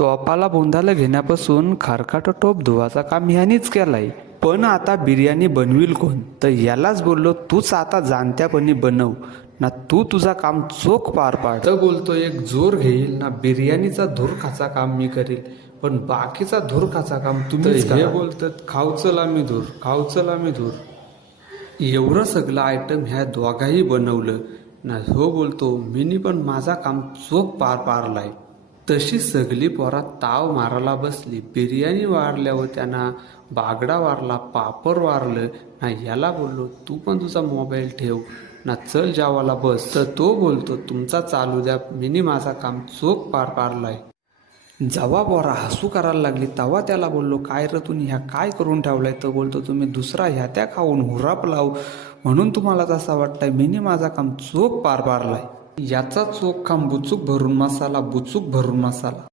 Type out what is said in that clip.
टोपाला बोंधाला घेण्यापासून खारकाट टोप धुवाचा काम ह्यानीच केलाय. पण आता बिर्याणी बनविल कोण? तर यालाच बोललो, तूच आता जाणत्यापणी बनव ना, तू तुझा काम चोख पार पाड. तर बोलतो एक जोर घेईल ना, बिर्याणीचा धूर खाचा काम मी करील, पण बाकीचा धूर खाचा काम तुम्ही. हे बोलतात खाऊ चल आम्ही धूर, खाऊ चल आम्ही धूर. एवढं सगळं आयटम ह्या दोघाही बनवलं ना. हो बोलतो मीनी पण माझा काम चोख पार पारलाय. तशी सगळी पोरा ताव मारायला बसली. बिर्याणी वाढल्यावर त्यांना बागडा वारला, पापड वारलं ना. याला बोललो तू पण तुझा मोबाईल ठेव ना, चल जेवायला बस. तर तो बोलतो तुमचा चालू द्या, मीनी माझा काम चोख पार पारलाय. जेव्हा पोरा हसू करायला लागली तेव्हा त्याला बोललो, काय रे तुम्ही ह्या काय करून ठेवलाय? तर बोलतो तुम्ही दुसरा ह्या त्या खाऊन हुराप लाव म्हणून तुम्हाला तसा वाटतंय, मीनी माझा काम चोख पार पारलाय. याचा चोख काम बुचूक भरून मसाला, बुचूक भरून मसाला.